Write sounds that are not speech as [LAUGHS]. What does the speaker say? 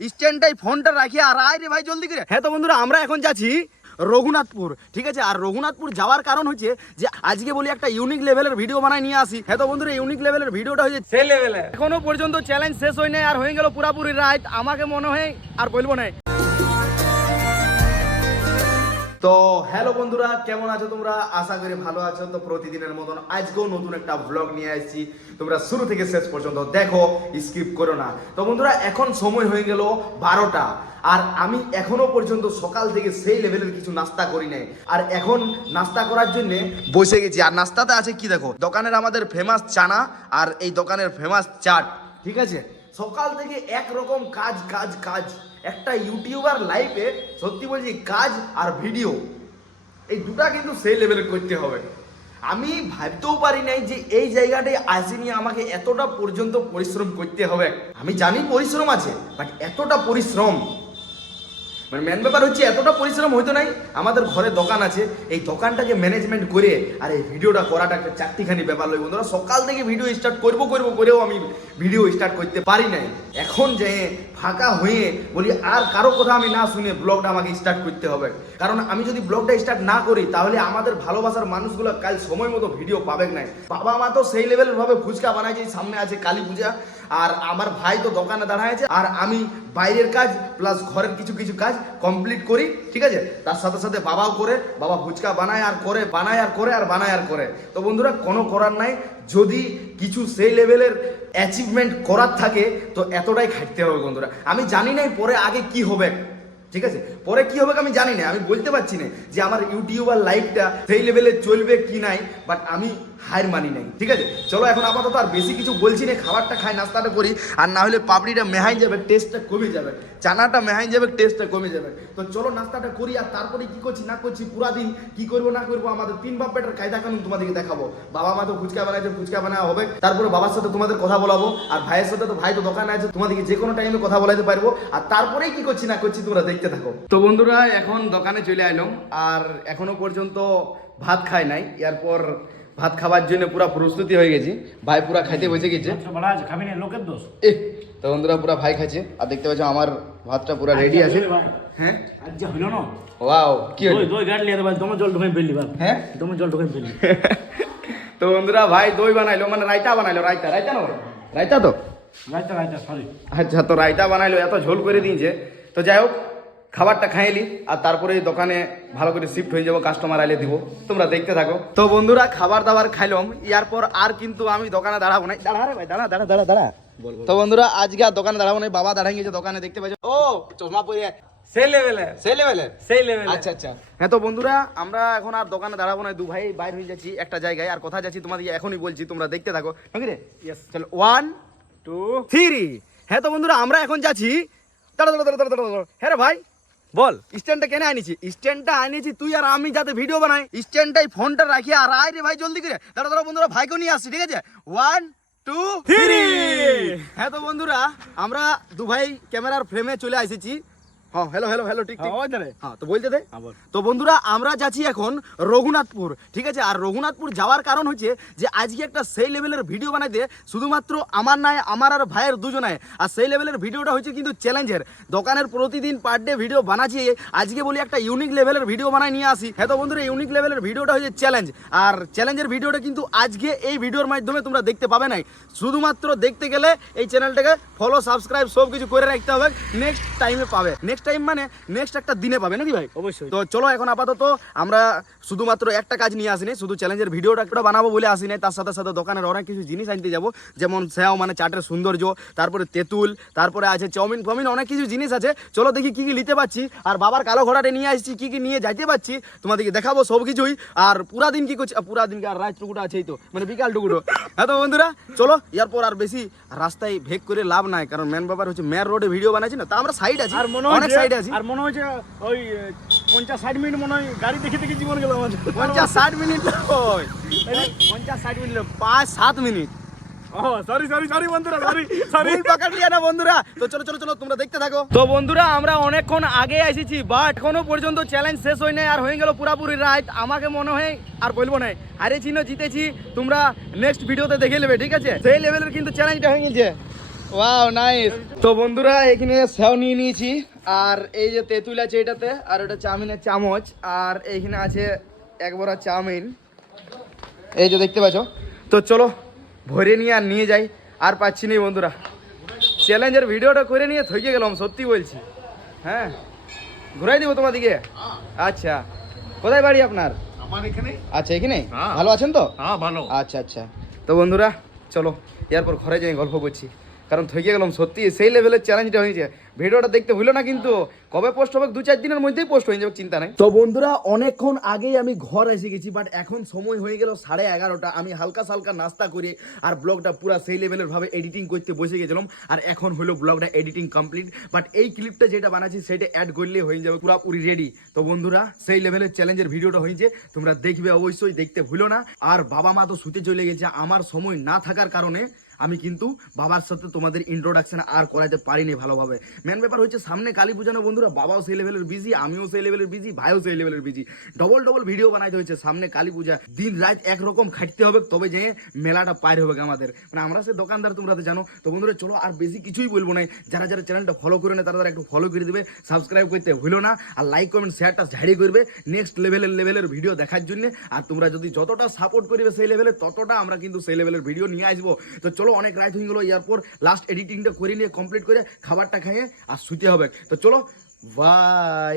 স্ট্যান্ডটাই ফোনটা রাখি আর আয় রে ভাই জলদি করে। হ্যাঁ তো বন্ধুরা আমরা এখন যাচ্ছি রঘুনাথপুর ঠিক আছে? আর রঘুনাথপুর যাওয়ার কারণ হচ্ছে যে আজকে বলি একটা ইউনিক লেভেলের ভিডিও বানাই নিয়ে আসি। হ্যাঁ তো বন্ধুরা ইউনিক লেভেলের ভিডিওটা হয়েছে সে লেভেলে এখনও পর্যন্ত চ্যালেঞ্জ শেষ হয় নাই আর হয়ে গেল পুরাপুরি রাইট আমাকে মনে হয় আর বলব না তো হ্যালো বন্ধুরা, কেমন আছো তোমরা? আশা করি ভালো আছো। তো প্রতিদিনের মতন আজকেও নতুন একটা ব্লগ নিয়ে আসছি। তোমরা শুরু থেকে শেষ পর্যন্ত দেখো স্কিপ করো না। তো বন্ধুরা, এখন সময় হয়ে গেল বারোটা। আর আমি এখনও পর্যন্ত সকাল থেকে সেই লেভেলের কিছু নাস্তা করি নাই। আর এখন নাস্তা করার জন্য বসে গেছি। আর নাস্তাতে আছে কি দেখো? দোকানের আমাদের ফেমাস চানা আর এই দোকানের ফেমাস চাট। ঠিক আছে? সকাল থেকে একরকম কাজ কাজ কাজ। একটা ইউটিউবার লাইফে সত্যি বলছি কাজ আর ভিডিও এই দুটা কিন্তু সেই লেভেলে করতে হবে। আমি ভাবতেও পারি নাই যে এই জায়গাটায় আসেনি, আমাকে এতটা পর্যন্ত পরিশ্রম করতে হবে। আমি জানি পরিশ্রম আছে বাট এতটা পরিশ্রম মানে মেন ব্যাপার হচ্ছে এতটা পরিশ্রম হইতো নাই, আমাদের ঘরে দোকান আছে, এই দোকানটাকে ম্যানেজমেন্ট করে, আর এই ভিডিওটা করাটা একটা চারটিখানি ব্যাপার লই বন্ধুরা, সকাল থেকে ভিডিও স্টার্ট করব করব, করেও আমি ভিডিও স্টার্ট করতে পারি নাই। এখন যে ফাঁকা হয়ে বলি, আর কারও কথা আমি না শুনে ব্লগটা আমাকে স্টার্ট করতে হবে। কারণ আমি যদি ব্লগটা স্টার্ট না করি, তাহলে আমাদের ভালোবাসার মানুষগুলো কাল সময় মতো ভিডিও পাবে না বাবা মা তো সেই লেভেলের ভাবে ফুচকা বানাইছে সামনে আছে কালী পূজা আর আমার ভাই তো দোকানে দাঁড়ায় আছে আর আমি বাইরের কাজ প্লাস ঘরের কিছু কিছু কাজ কমপ্লিট করি, ঠিক আছে? তার সাথে সাথে বাবাও করে, বাবা ফুচকা বানায় আর করে, বানায় আর করে, আর বানায় আর করে। তো বন্ধুরা, কোনো করার নাই। যদি কিছু সেই লেভেলের অ্যাচিভমেন্ট করার থাকে, তো এতটাই খাটতে হবে বন্ধুরা। আমি জানি নাই পরে আগে কি হবে, ঠিক আছে? পরে কি হবে আমি জানি না আমি বলতে পারছি না যে আমার ইউটিউবার লাইফটা সেই লেভেলে চলবে কি নাই বাট আমি হার মানি নাই, ঠিক আছে? চলো এখন আপাতত আর বেশি কিছু বলছি না, খাবারটা খাই, নাস্তাটা করি, আর না হলে পাপড়িটা মেহাই যাবে টেস্টটা কমে যাবে, চানাটা মেহাই যাবে টেস্টটা কমে যাবে। তো চলো নাস্তাটা করি, আর তারপরে কি করছি, না করছি, পুরা দিন কি করব, না করব, আমাদের তিন বাপ বেটার কায়দা কানুন তোমাদেরকে দেখাবো। বাবা মা তো ফুচকা বানাইছে, ফুচকা বানা হবে, তারপরে বাবার সাথে তোমাদের কথা বলাবো, আর ভাইয়ের সাথে তো ভাই তো দোকানে আছে, তোমাদেরকে যে কোনো টাইমে কথা বলাইতে পারব, আর তারপরেই কি করছি, না করছি, তোমরা দেখতে থাকো। তো বন্ধুরা, এখন দোকানে চলে আইলাম আর এখনও পর্যন্ত ভাত খায় নাই, এরপর ভাত খাবার জন্য পুরো প্রস্তুতি হয়ে গেছি। ভাই পুরা খাইতে বসে গেছে। আছে খাবি না লোকের দোষ। এ তো বন্ধুরা পুরা ভাই খাচ্ছে আর দেখতে পাচ্ছ আমার ভাতটা পুরা রেডি আছে। হ্যাঁ? আজ যা হইল না? ওয়াও কি হলো? দই গাড়ি লিয়ে ভাই তোমার জল ঢুকাই ফেললি ভাই। হ্যাঁ? তোমার জল ঢুকাই ফেললি। [LAUGHS] তো বন্ধুরা ভাই দই বানাইলো মানে রায়তা বানাইলো রায়তা রায়তা না রায়তা তো? রাইতা রাইতা সরি আচ্ছা তো রায়তা বানাইলো এত ঝোল করে দিয়েছে। তো যাই হোক খাবারটা খাইলি আর তারপরে দোকানে ভালো করে শিফট হয়ে যাব কাস্টমার আইলে দিব। তোমরা দেখতে থাকো। তো বন্ধুরা খাবার দাবার খাইলাম ইয়ার পর আর কিন্তু আমি দোকানে দাঁড়াবো না। দাঁড়া রে ভাই দাঁড়া দাঁড়া দাঁড়া দাঁড়া। তো বন্ধুরা আজকে আর দোকানে দাঁড়াবো না বাবা দাঁড়াই গেছে দোকানে দেখতে পাচ্ছ ও চশমা পরে সেই লেভেলে সেই লেভেলে সেই লেভেলে আচ্ছা আচ্ছা। হ্যাঁ তো বন্ধুরা আমরা এখন আর দোকানে দাঁড়াবো না দু ভাই বাইর হয়ে যাচ্ছি একটা জায়গায়। আর কোথায় যাচ্ছি তোমাদের এখনই বলছি তোমরা দেখতে থাকো। রে. চলো ওয়ান টু থ্রি হ্যাঁ তো বন্ধুরা আমরা এখন যাচ্ছি। দাঁড়া দাঁড়া দাঁড়া। হ্যাঁ রে ভাই বল। স্ট্যান্ডটা কেন আনিছি? স্ট্যান্ডটা আনিছি তুই আর আমি যাতে ভিডিও বানাই। স্ট্যান্ডটাই ফোনটা রাখি আর আয় রে ভাই জলদি করে। দাঁড়া দাঁড়া বন্ধুরা ভাইকে নিয়ে আসছি ঠিক আছে? ওয়ান টু থ্রি হ্যাঁ তো বন্ধুরা আমরা দু ভাই ক্যামেরার ফ্রেমে চলে এসেছি হ্যাঁ হ্যালো হ্যালো হ্যালো ঠিক ঠিক হ্যাঁ তো বলতে দে। হ্যাঁ, তো বন্ধুরা আমরা যাচ্ছি এখন রঘুনাথপুর ঠিক আছে? আর রঘুনাথপুর যাওয়ার কারণ হচ্ছে যে আজকে একটা সেই লেভেলের ভিডিও বানাইতে শুধুমাত্র আমার নাই আমার আর ভাইয়ের দুজনায় আর সেই লেভেলের ভিডিওটা হচ্ছে কিন্তু চ্যালেঞ্জের দোকানের প্রতিদিন পার ডে ভিডিও বানাচ্ছি। আজকে বলি একটা ইউনিক লেভেলের ভিডিও বানাই নিয়ে আসি। হ্যাঁ তো বন্ধুরা ইউনিক লেভেলের ভিডিওটা হচ্ছে চ্যালেঞ্জ আর চ্যালেঞ্জের ভিডিওটা কিন্তু আজকে এই ভিডিওর মাধ্যমে তোমরা দেখতে পাবে নাই। শুধুমাত্র দেখতে গেলে এই চ্যানেলটাকে ফলো সাবস্ক্রাইব সব কিছু করে রাখতে হবে। নেক্সট টাইমে পাবে। নেক্সট টাইম মানে নেক্সট একটা দিনে পাবে নাকি ভাই? অবশ্যই। তো চলো এখন আপাতত আমরা শুধুমাত্র একটা কাজ নিয়ে আসিনি শুধু চ্যালেঞ্জের ভিডিওটা একটা বানাবো বলে আসিনি তার সাথে সাথে দোকানের অনেক কিছু জিনিস আনতে যাব যেমন স্যাও মানে চাটের সৌন্দর্য তারপরে তেঁতুল তারপরে আছে চাউমিন ফাউমিন অনেক কিছু জিনিস আছে। চলো দেখি কি কি নিতে পারছি আর বাবার কালো ঘোড়াটা নিয়ে আসছি কি কি নিয়ে যাইতে পারছি তোমাদেরকে দেখাবো সব কিছুই। আর পুরা দিন কি করছি পুরা দিন কি আর রাত টুকুটা আছেই তো মানে বিকাল টুকুটো। হ্যাঁ তো বন্ধুরা চলো এরপর আর বেশি রাস্তায় ভেগ করে লাভ নাই কারণ মেন ব্যাপার হচ্ছে মেয়ার রোডে ভিডিও বানাচ্ছি না তা আমরা সাইড আছি। আর মনে অনেক হচ্ছে সাইডে আছি। আর মনে হচ্ছে ওই পঞ্চাশ ষাট মিনিট মনে হয় গাড়ি দেখে দেখে জীবন গেল পঞ্চাশ ষাট মিনিট পঞ্চাশ ষাট মিনিট পাঁচ সাত minute. Oh sorry sorry sorry বন্ধুরা সরি সরি না বন্ধুরা। তো চলো চলো চলো তোমরা দেখতে থাকো। তো বন্ধুরা আমরা অনেকক্ষণ আগে এসেছি বাট এখনও পর্যন্ত চ্যালেঞ্জ শেষ হয় নাই আর হয়ে গেল পুরাপুরি রাইট আমাকে মনে হয় আর বলব না হারেছি না জিতেছি। তোমরা নেক্সট ভিডিওতে দেখে নেবে ঠিক আছে? সেই লেভেলের কিন্তু চ্যালেঞ্জটা হয়ে গেছে। ওয়াও নাইস তো বন্ধুরা এখানে সেও নিয়ে নিয়েছি। আর এই যে তেঁতুল আছে এটাতে আর ওটা চাউমিনের চামচ আর এইখানে আছে এক বড় চাউমিন। এই যে দেখতে পাচ্ছ? তো চলো ভরে নিয়ে আর নিয়ে যাই আর পাচ্ছি নি বন্ধুরা। চ্যালেঞ্জের ভিডিওটা করে নিয়ে থইকে গেলাম সত্যি বলছি। হ্যাঁ? ঘুরাই দিব তোমাদিকে? আচ্ছা। কোথায় বাড়ি আপনার? আমার এখানে। আচ্ছা এখানে? হ্যাঁ। ভালো আছেন তো? হ্যাঁ ভালো। আচ্ছা আচ্ছা। তো বন্ধুরা চলো এরপর ঘরে যাই গল্প করছি। কারণ থেকে গেলাম, সত্যি, সেই লেভেলের চ্যালেঞ্জটা হয়েছে। ভিডিওটা দেখতে ভুলো না কিন্তু, কবে পোস্ট হবে? দু চার দিনের মধ্যেই পোস্ট হয়ে যাবে, চিন্তা নাই। তো বন্ধুরা, অনেকক্ষণ আগেই আমি ঘর এসে গেছি বাট এখন সময় হয়ে গেল সাড়ে এগারোটা। আমি হালকা সালকা নাস্তা করে আর ব্লগটা পুরো সেই লেভেলের ভাবে এডিটিং করতে বসে গেছিলাম। আর এখন হলো ব্লগটা এডিটিং কমপ্লিট বাট এই ক্লিপটা যেটা বানাচ্ছি, সেটা অ্যাড করলে হয়ে যাবে, পুরো পুরি রেডি তো বন্ধুরা, সেই লেভেলের চ্যালেঞ্জের ভিডিওটা হয়েছে, তোমরা দেখবে অবশ্যই, দেখতে ভুলো না। আর বাবা মা তো শুতে চলে গেছে, আমার সময় না থাকার কারণে আমি কিন্তু বাবার সাথে তোমাদের ইন্ট্রোডাকশন আর করাতে পারিনি ভালোভাবে। মেন ব্যাপার হচ্ছে সামনে কালী পূজা না বন্ধুরা, বাবাও সেই লেভেলের বিজি আমিও সেই লেভেলের বিজি ভাইও সেই লেভেলের বিজি ডবল ডবল ভিডিও বানাইতে হয়েছে সামনে কালী পূজা। দিন রাত একরকম খাটতে হবে, তবে যে মেলাটা পার হবে আমাদের। মানে আমরা সে দোকানদার, তোমরা তো জানো। তো বন্ধুরা, চলো আর বেশি কিছুই বলব না। যারা যারা চ্যানেলটা ফলো করে না, তারা তারা একটু ফলো করে দেবে সাবস্ক্রাইব করতে ভুলো না। আর লাইক কমেন্ট শেয়ারটা ঝাড়ি করবে নেক্সট লেভেলের লেভেলের ভিডিও দেখার জন্য। আর তোমরা যদি যতটা সাপোর্ট করবে সেই লেভেলে ততটা আমরা কিন্তু সেই লেভেলের ভিডিও নিয়ে আসব। তো চলো অনেক রাইত হয়ে গেলো এরপর লাস্ট এডিটিংটা করে নিয়ে কমপ্লিট করে খাবারটা খাইয়ে আর শুতে হবে। তো চলো বাই